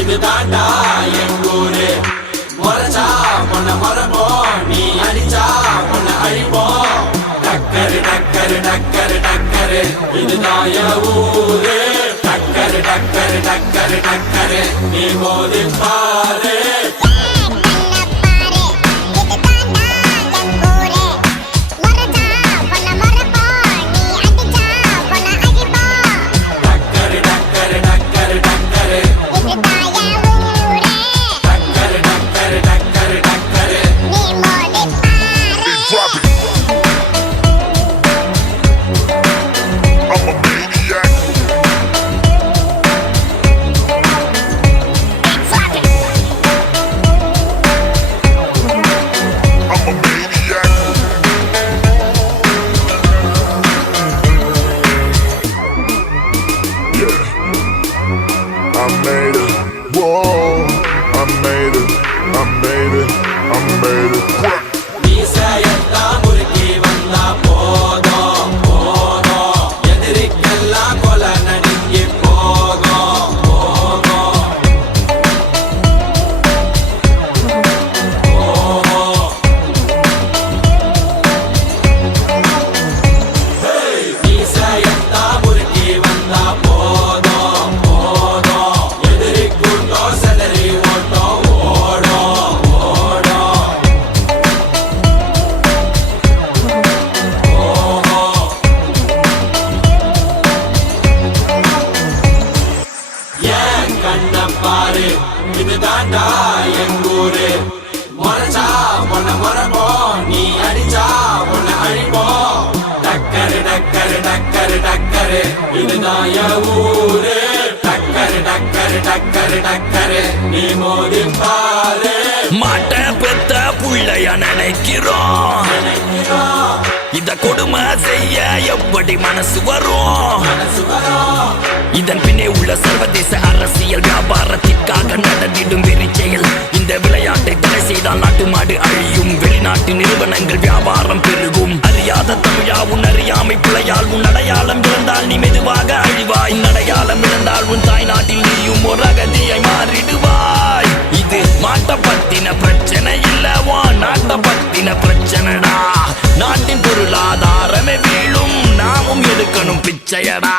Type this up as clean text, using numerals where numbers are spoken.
இது தாண்டா எங்கூரு முறைச்சா பொண்ண முறைப்போம் நீ அடிச்சா பொண்ண அழிப்போம் டக்கரு டக்கரு டக்கரு டக்கரு இதுதான் என் ஊரு டக்கரு டக்கரு டக்கரு டக்கரு நீ மோதி பாரு இது தாண்டா எங்கூரு முறைச்சா பொண்ண முறைப்போம் நீ அடிச்சா பொண்ண அழிப்போம் டக்கரு டக்கரு டக்கரு டக்கரு இதுதான் என் ஊரு டக்கரு டக்கரு டக்கரு டக்கரு நீ மோதி பாரு மாட்ட பெத்த புள்ளைய நினைக்கிறோம் இத கொடுமை செய்ய எப்படி மனசு வரும் இதன் பின்னே உள்ள சர்வதேச அரசியல் வியாபாரத்திற்காக நடந்திடும் வெறிச்செயல் இந்த விளையாட்டை தடை செய்தால் நாட்டு மாடு அழியும் வெளிநாட்டு நிறுவனங்கள் வியாபாரம் பெருகும் அறியாத தமிழா உன் அறியாமை பிழையால் உன் அடையாளம் இழந்தால் நீ மெதுவாக அழிவாய் அடையாளம் இழந்தால் உன் தாய் நாட்டில் நீயும் ஒரு அகதியை மாறிடுவாய் இது மாட்ட பத்தின பிரச்சனை இல்லவா நாட்ட பத்தின பிரச்சனைடா நாட்டின் பொருளாதாரமே வீழும் நாமும் எடுக்கணும் பிச்சையடா